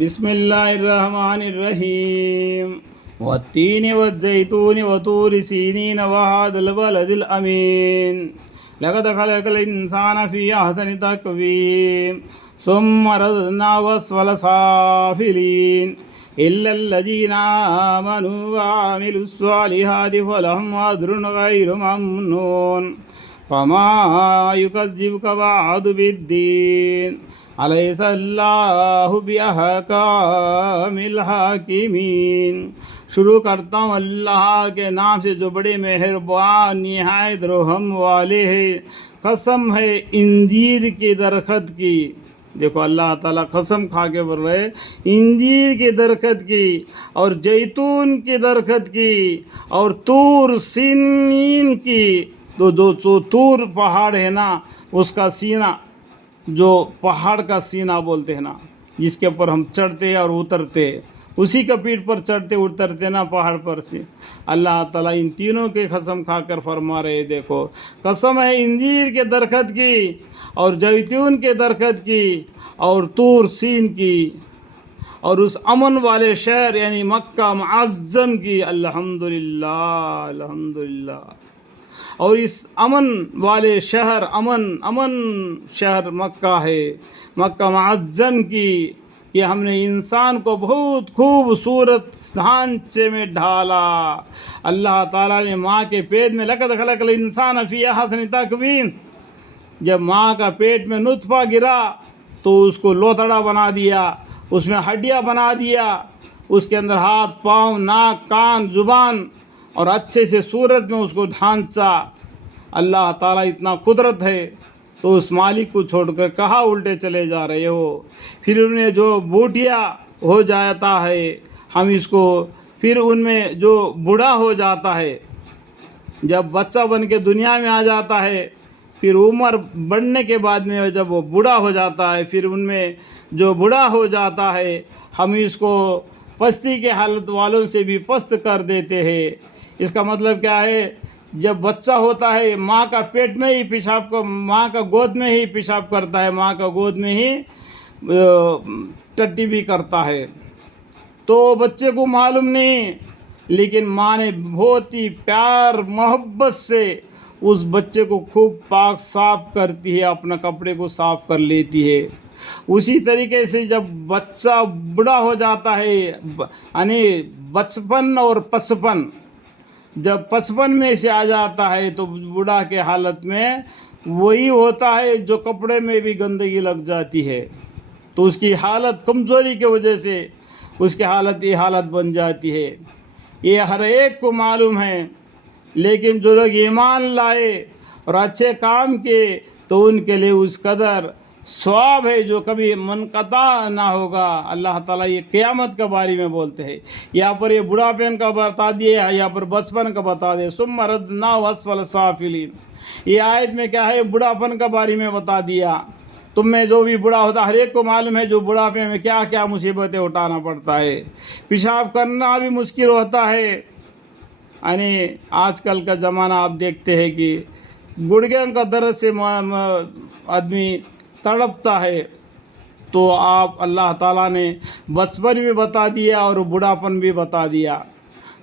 بسم الله الرحمن الرحيم والتين والزيتون وطور سينين وهذا البلد الأمين لقد خلق الإنسان في أحسن تقويم ثم رددناه أسفل سافلين إلا الذين آمنوا وعملوا الصالحات فلهم أجر غير ممنون فما يكذبك بعد بالدين أليس الله بأحكام الحاکمین۔ شروع کرتا ہوں اللہ کے نام سے جو بڑے مہربان نہایت رحم والے ہیں۔ قسم ہے انجیر کے درخت کی، دیکھو اللہ تعالیٰ قسم کھا کے بول رہے انجیر کے درخت کی اور زیتون کے درخت کی اور طور سینین کی۔ تو طور پہاڑ ہے نا، اس کا سینہ، جو پہاڑ کا سینہ بولتے ہیں نا، جس کے اوپر ہم چڑھتے اور اترتے، اسی کا پیٹھ پر چڑھتے اترتے نا پہاڑ پر سے۔ اللہ تعالیٰ ان تینوں کے قسم کھا کر فرما رہے، دیکھو قسم ہے انجیر کے درخت کی اور زیتون کے درخت کی اور طور سین کی اور اس امن والے شہر یعنی مکہ معظم کی۔ الحمدللہ الحمدللہ۔ اور اس امن والے شہر، امن شہر مکہ ہے، مکہ معظم کی، کہ ہم نے انسان کو بہت خوبصورت ڈھانچے میں ڈھالا۔ اللہ تعالیٰ نے ماں کے پیٹ میں لقد خلق الانسان فی احسن تقویم، جب ماں کا پیٹ میں نطفہ گرا تو اس کو لوتڑا بنا دیا، اس میں ہڈیاں بنا دیا، اس کے اندر ہاتھ پاؤں ناک کان زبان اور اچھے سے صورت میں اس کو ڈھانچا۔ اللہ تعالیٰ اتنا قدرت ہے، تو اس مالک کو چھوڑ کر کہاں الٹے چلے جا رہے ہو؟ پھر انہیں جو بوٹیا ہو جاتا ہے، ہم اس کو پھر ان میں جو بوڑھا ہو جاتا ہے، جب بچہ بن کے دنیا میں آ جاتا ہے، پھر عمر بڑھنے کے بعد میں جب وہ بوڑھا ہو جاتا ہے، پھر ان میں جو بوڑھا ہو جاتا ہے، ہم اس کو پستی کے حالت والوں سے بھی پست کر دیتے ہیں۔ اس کا مطلب کیا ہے؟ جب بچہ ہوتا ہے ماں کا پیٹ میں ہی پیشاب کو، ماں کا گود میں ہی پیشاب کرتا ہے، ماں کا گود میں ہی ٹٹی بھی کرتا ہے، تو بچے کو معلوم نہیں، لیکن ماں نے بہت ہی پیار محبت سے اس بچے کو خوب پاک صاف کرتی ہے، اپنا کپڑے کو صاف کر لیتی ہے۔ اسی طریقے سے جب بچہ بڑا ہو جاتا ہے، یعنی بچپن اور پچپن، جب پچپن میں سے آ جاتا ہے تو بوڑھا کے حالت میں وہی ہوتا ہے جو کپڑے میں بھی گندگی لگ جاتی ہے، تو اس کی حالت کمزوری کی وجہ سے اس کی حالت یہ حالت بن جاتی ہے۔ یہ ہر ایک کو معلوم ہے، لیکن جو لوگ ایمان لائے اور اچھے کام کیے تو ان کے لیے اس قدر ثواب ہے جو کبھی منقطع نہ ہوگا۔ اللہ تعالیٰ یہ قیامت کے بارے میں بولتے ہیں، یہاں پر یہ بڑھاپن کا بتا دیا ہے، یہاں پر بچپن کا بتا دیا، ثم رددناه اسفل سافلین۔ یہ آیت میں کیا ہے؟ بڑھاپن کے بارے میں بتا دیا۔ تم میں جو بھی بڑا ہوتا، ہر ایک کو معلوم ہے جو بڑھاپے میں کیا کیا مصیبتیں اٹھانا پڑتا ہے، پیشاب کرنا بھی مشکل ہوتا ہے۔ یعنی آج کل کا زمانہ آپ دیکھتے ہیں کہ گڑگے کا درد سے آدمی تڑپتا ہے، تو آپ اللہ تعالیٰ نے بچپن بھی بتا دیا اور بڑھاپن بھی بتا دیا۔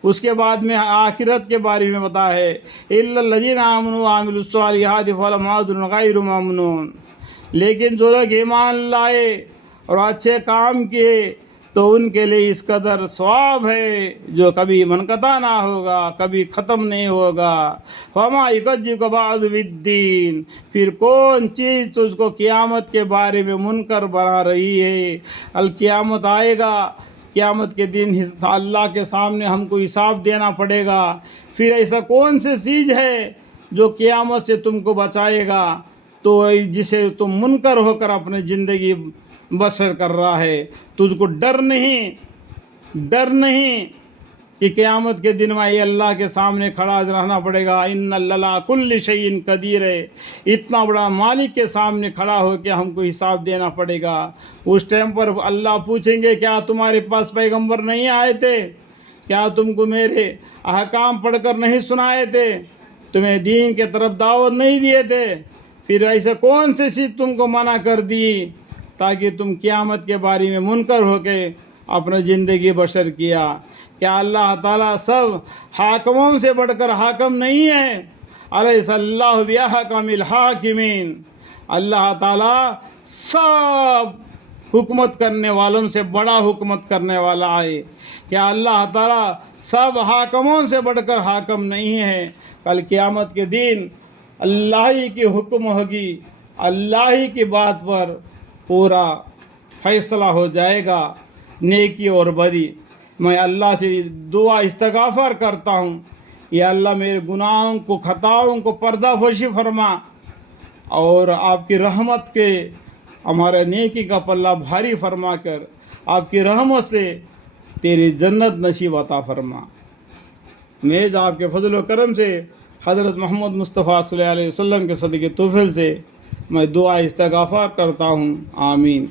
اس کے بعد میں آخرت کے بارے میں بتا ہے، الا الذین آمنوا وعملوا الصالحات فلهم اجر غیر ممنون۔ لیکن جو لوگ ایمان لائے اور اچھے کام کیے تو ان کے لیے اس قدر ثواب ہے جو کبھی منقطع نہ ہوگا، کبھی ختم نہیں ہوگا۔ فما یکذبک بعد بالدین، پھر کون چیز تجھ کو قیامت کے بارے میں منکر بنا رہی ہے؟ القیامت آئے گا، قیامت کے دن اللہ کے سامنے ہم کو حساب دینا پڑے گا۔ پھر ایسا کون سی چیز ہے جو قیامت سے تم کو بچائے گا، تو جسے تم منکر ہو کر اپنی زندگی بسر کر رہا ہے؟ تجھ کو ڈر نہیں کہ قیامت کے دن میں یہ اللہ کے سامنے کھڑا رہنا پڑے گا؟ ان اللہ کل شیء قدیر ہے، اتنا بڑا مالک کے سامنے کھڑا ہو کے ہم کو حساب دینا پڑے گا۔ اس ٹائم پر اللہ پوچھیں گے، کیا تمہارے پاس پیغمبر نہیں آئے تھے؟ کیا تم کو میرے احکام پڑھ کر نہیں سنائے تھے؟ تمہیں دین کے طرف دعوت نہیں دیے تھے؟ پھر ایسے کون سی چیز تم کو منع کر دی تاکہ تم قیامت کے بارے میں منکر ہو کے اپنا زندگی بسر کیا. کیا اللہ تعالیٰ سب حاکموں سے بڑھ کر حاکم نہیں ہے؟ الیس اللہ بأحکم الحاکمین. اللہ تعالیٰ سب حکومت کرنے والوں سے بڑا حکومت کرنے والا ہے. کیا اللہ تعالیٰ سب حاکموں سے بڑھ کر حاکم نہیں ہے؟ کل قیامت کے دن اللہ ہی کی حکم ہوگی، اللہ ہی کی بات پر پورا فیصلہ ہو جائے گا، نیکی اور بدی. میں اللہ سے دعا استغفار کرتا ہوں، یا اللہ میرے گناہوں کو خطاؤں کو پردہ فوشی فرما، اور آپ کی رحمت کے ہمارے نیکی کا پلہ بھاری فرما کر آپ کی رحمت سے تیری جنت نصیب عطا فرما. میز آپ کے فضل و کرم سے حضرت محمد مصطفیٰ صلی اللہ علیہ وسلم کے صدقے طفل سے میں دعا استغفار کرتا ہوں. آمین.